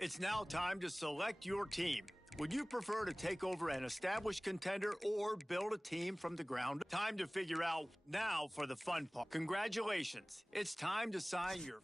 It's now time to select your team. Would you prefer to take over an established contender or build a team from the ground? Time to figure out now for the fun part. Congratulations. It's time to sign your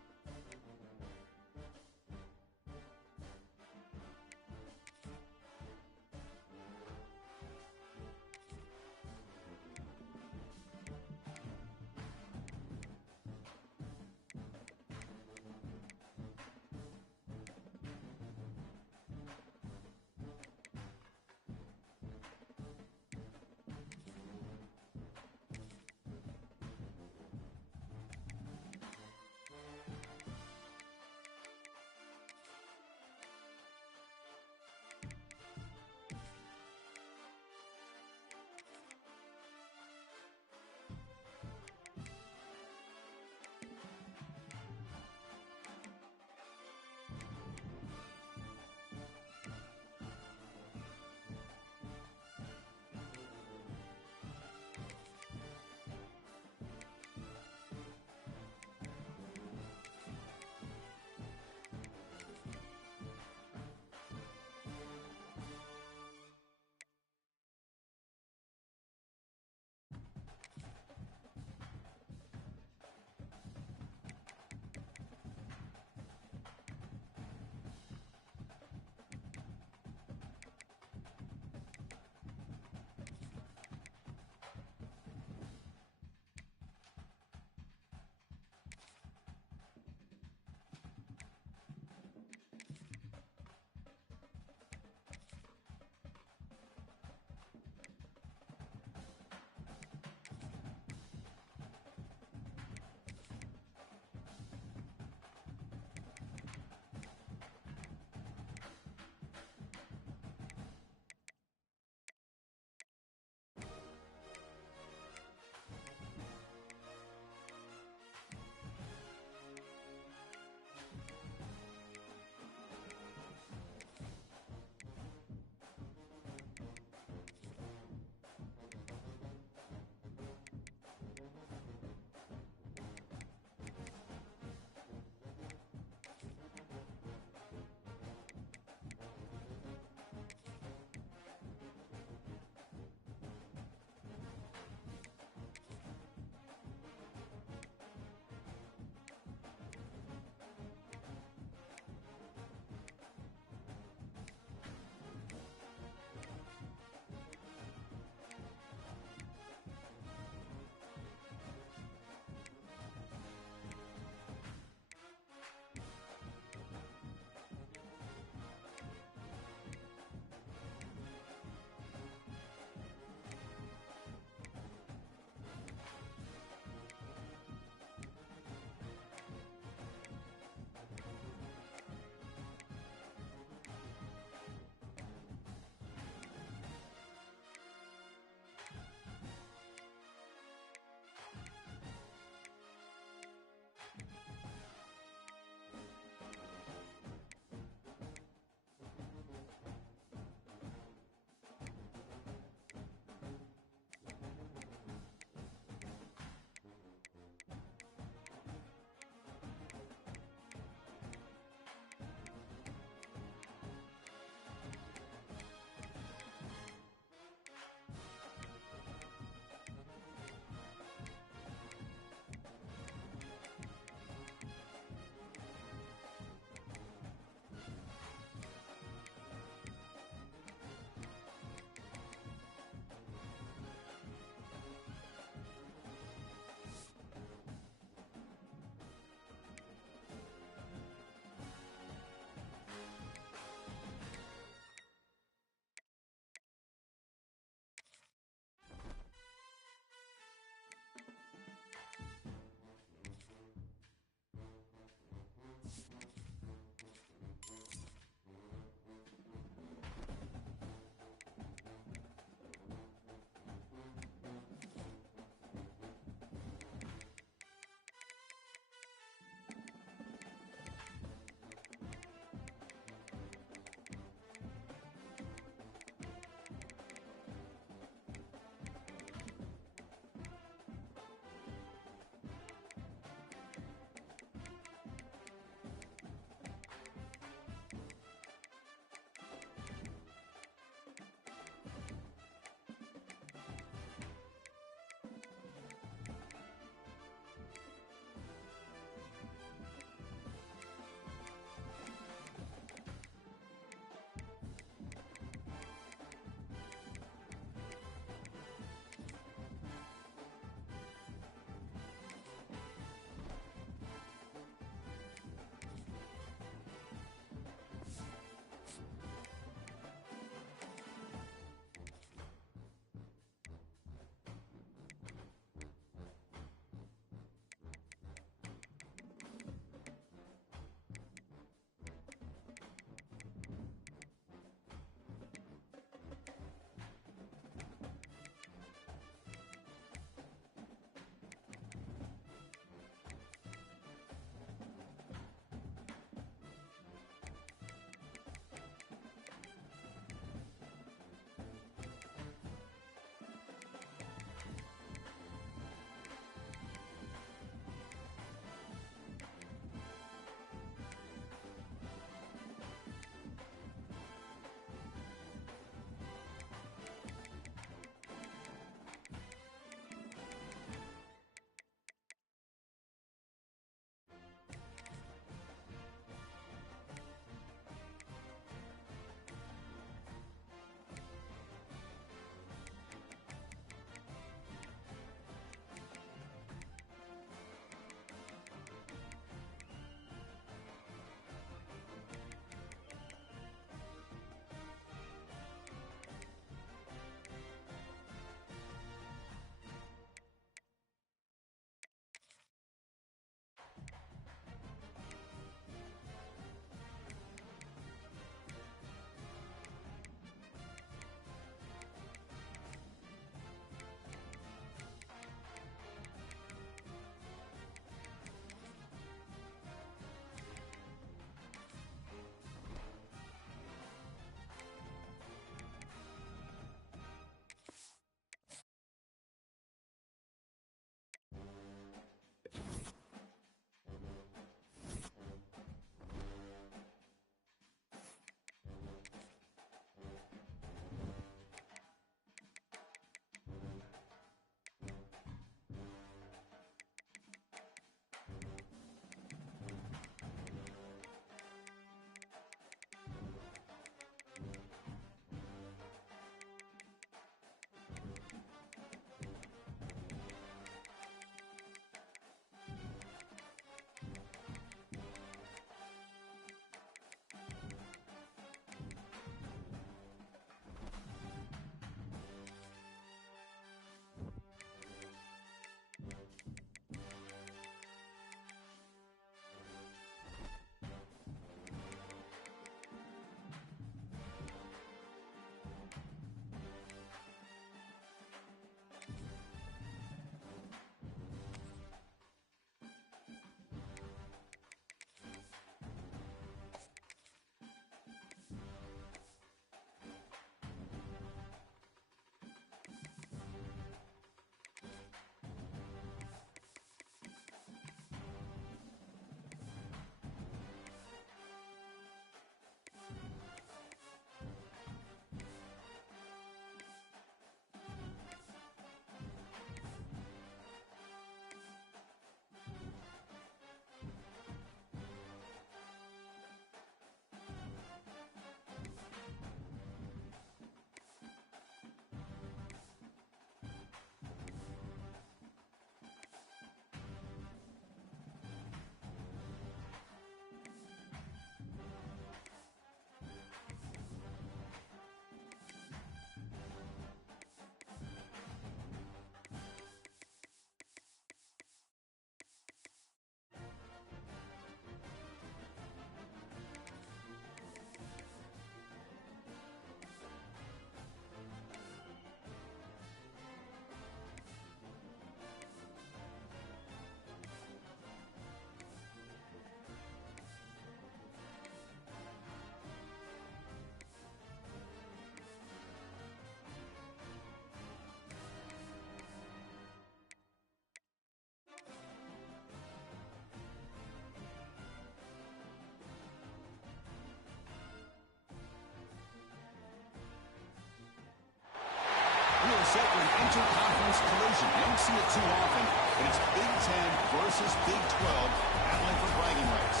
set for an interconference collision. You don't see it too often, but it's Big Ten versus Big 12 battling for bragging rights.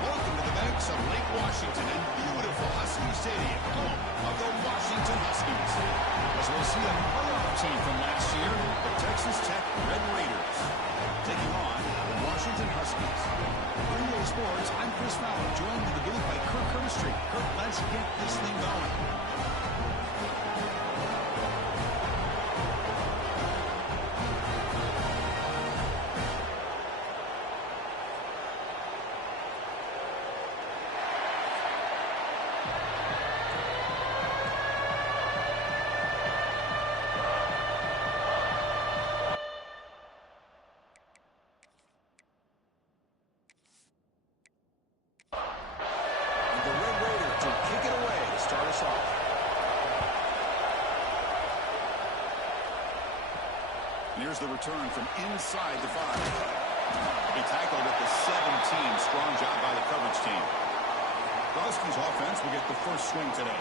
Welcome to the banks of Lake Washington and beautiful Husky Stadium, home of the Washington Huskies. As we'll see a playoff team from last year, the Texas Tech Red Raiders, taking on the Washington Huskies. For EA Sports, I'm Chris Fowler, joined in the booth by Kirk Herbstreit. Kirk, let's get this thing going. Here's the return from inside the 5. He tackled at the 17. Strong job by the coverage team. The Huskies offense will get the first swing today.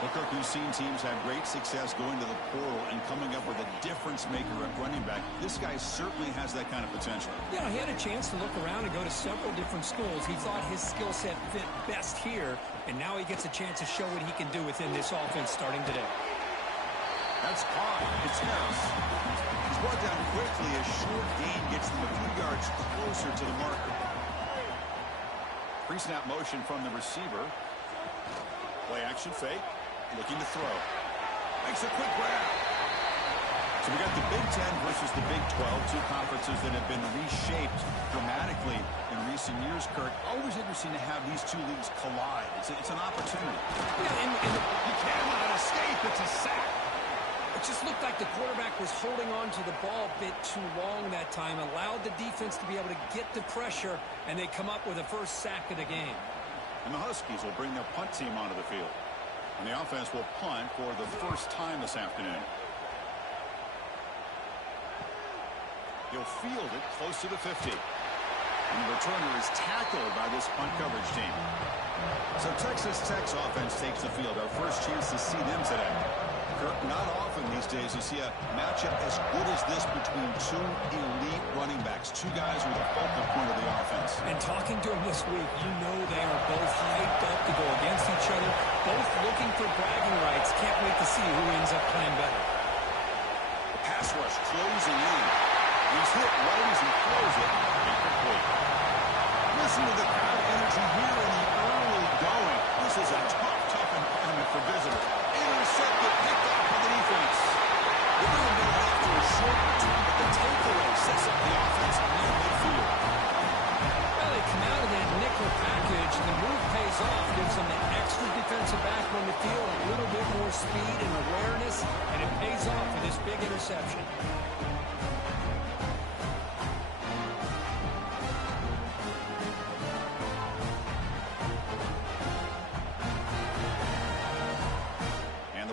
Well, Kirk, we've seen teams have great success going to the portal and coming up with a difference maker at running back. This guy certainly has that kind of potential. Yeah, he had a chance to look around and go to several different schools. He thought his skill set fit best here, and now he gets a chance to show what he can do within this offense starting today. That's caught. It's Harris. He's brought down quickly. A short gain gets them a few yards closer to the marker. Pre-snap motion from the receiver. Play action fake. Looking to throw. Makes a quick grab. So we got the Big Ten versus the Big 12, two conferences that have been reshaped dramatically in recent years, Kirk. Always interesting to have these two leagues collide. It's an opportunity. Yeah, and he cannot escape. It's a sack. It just looked like the quarterback was holding on to the ball a bit too long that time, allowed the defense to be able to get the pressure, and they come up with the first sack of the game. And the Huskies will bring their punt team onto the field. And the offense will punt for the first time this afternoon. He'll field it close to the 50. And the returner is tackled by this punt coverage team. So Texas Tech's offense takes the field. Our first chance to see them today. Kirk, not often these days you see a matchup as good as this between two elite running backs, two guys with a focal point of the offense. And talking to him this week, you know they are both hyped up to go against each other, both looking for bragging rights. Can't wait to see who ends up playing better. The pass rush closing in. He's hit right as he throws it. Incomplete. Listen to the crowd energy here in the early going. This is a tough environment for visitors. Intercepted, picked off by the defense. They're going to go after a short return, but the takeaway sets up the offense near midfield. Well, they come out of that nickel package. The move pays off, gives them an extra defensive back on the field, a little bit more speed and awareness, and it pays off with this big interception.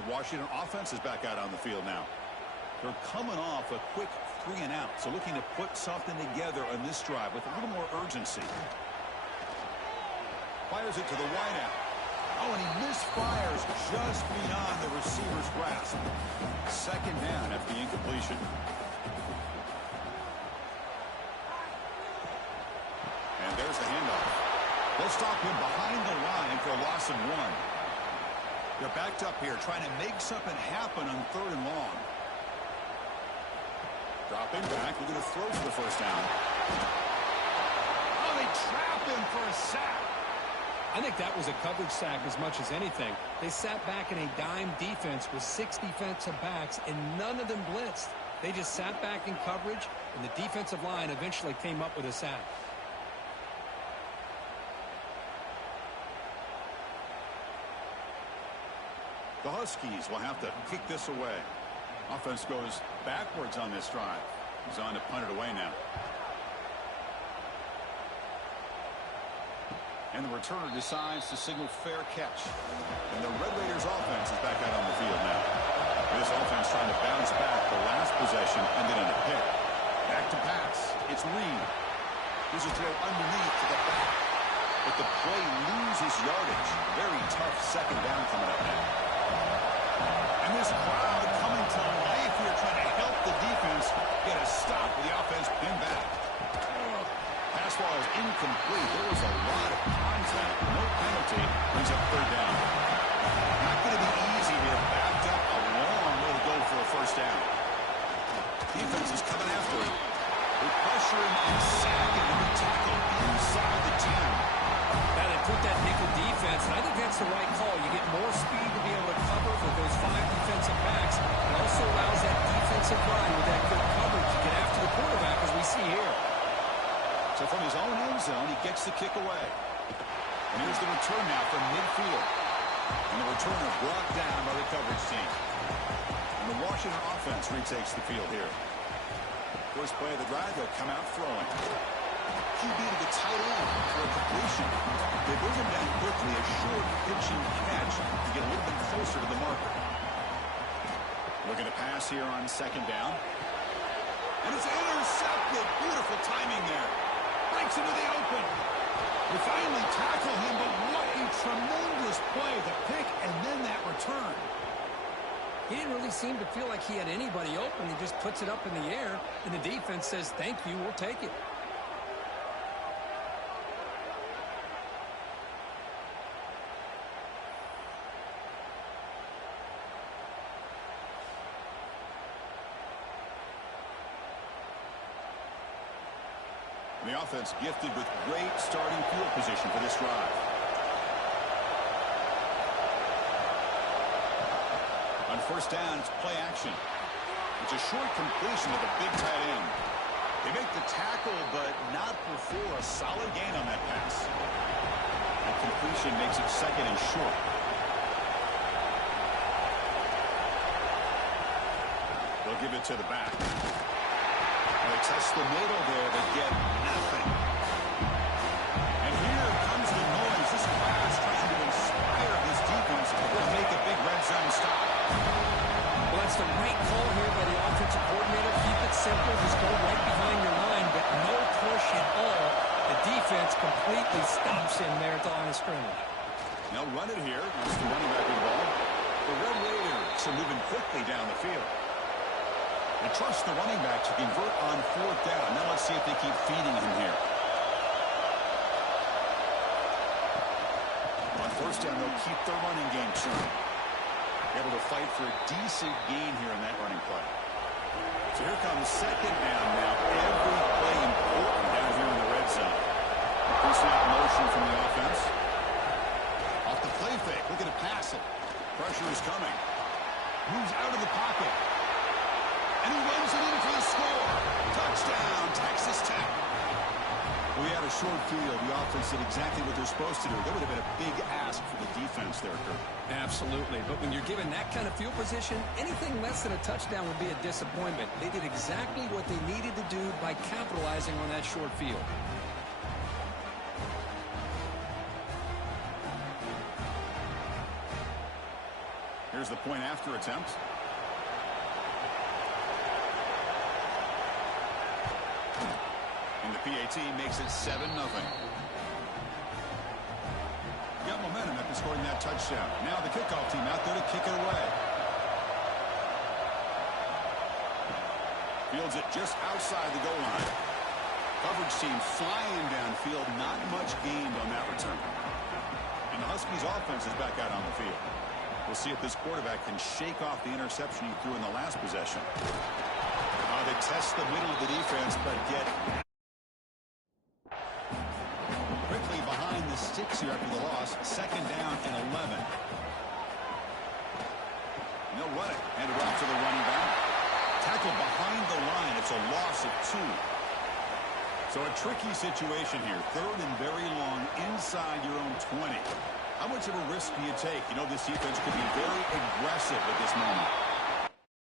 Washington offense is back out on the field now. They're coming off a quick 3 and out, so looking to put something together on this drive with a little more urgency. Fires it to the wideout. Oh, and he misfires just beyond the receiver's grasp. Second down after the incompletion. And there's the handoff. They'll stop him behind the line for a loss of 1. They're backed up here, trying to make something happen on 3rd and long. Dropping back, looking to throw for the first down. Oh, they trap him for a sack. I think that was a coverage sack as much as anything. They sat back in a dime defense with 6 defensive backs, and none of them blitzed. They just sat back in coverage, and the defensive line eventually came up with a sack. The Huskies will have to kick this away. Offense goes backwards on this drive. He's on to punt it away now. And the returner decides to signal fair catch. And the Red Raiders offense is back out on the field now. This offense trying to bounce back. The last possession ended in a pick. Back to pass. It's Reed. Here's a throw underneath to the back. But the play loses yardage. Very tough second down coming up now. And this crowd coming to life here, trying to help the defense get a stop with the offense pinned back. Pass ball is incomplete. There was a lot of contact. No penalty. Brings up third down. Not going to be easy here. Backed up a long way to go for a first down. Defense is coming after him. They pressure him and sack him and tackle inside the 10. Now they put that nickel defense, and I think that's the right call. You get more speed to be able to cover with those 5 defensive backs. It also allows that defensive line with that good coverage to get after the quarterback, as we see here. So from his own end zone, he gets the kick away. And here's the return now from midfield. And the returner brought down by the coverage team. And the Washington offense retakes the field here. First play of the drive, they'll come out throwing. QB to the tight end for a completion. They bring him down quickly, a short pitching catch to get a little bit closer to the marker. Looking to pass here on second down. And it's intercepted. Beautiful timing there. Breaks into the open. They finally tackle him, but what a tremendous play. The pick and then that return. He didn't really seem to feel like he had anybody open. He just puts it up in the air, and the defense says, thank you, we'll take it. The offense gifted with great starting field position for this drive. On first down, it's play action. It's a short completion to the big tight end. They make the tackle, but not before a solid gain on that pass. That completion makes it second and short. They'll give it to the back. They test the middle there, but get nothing. And here comes the noise. This pass trying to inspire this defense to make a big red zone stop. Well, that's the right call here by the offensive coordinator. Keep it simple. Just go right behind your line, but no push at all. The defense completely stops him there at the line of scrimmage. They'll run it here. That's the running back of the ball. The Red Raiders are moving quickly down the field. They trust the running back to convert on fourth down. Now let's see if they keep feeding him here. On first down, they'll keep their running game churning. Able to fight for a decent gain here in that running play. So here comes second down now. Every play important down here in the red zone. Pre-snap motion from the offense. Off the play fake, looking to pass it. Pressure is coming. Moves out of the pocket. And he runs it in for the score. Touchdown, Texas Tech. We had a short field. The offense did exactly what they're supposed to do. That would have been a big ask for the defense there, Kurt. Absolutely. But when you're given that kind of field position, anything less than a touchdown would be a disappointment. They did exactly what they needed to do by capitalizing on that short field. Here's the point after attempt. And the PAT makes it 7-0. Got momentum after scoring that touchdown. Now the kickoff team out there to kick it away. Fields it just outside the goal line. Coverage team flying downfield. Not much gained on that return. And the Huskies offense is back out on the field. We'll see if this quarterback can shake off the interception he threw in the last possession. They test the middle of the defense, but get quickly behind the sticks here after the loss. Second down and 11. And they'll run it. Hand it off to the running back. Tackle behind the line. It's a loss of 2. So a tricky situation here. Third and very long inside your own 20. How much of a risk do you take? You know this defense could be very aggressive at this moment.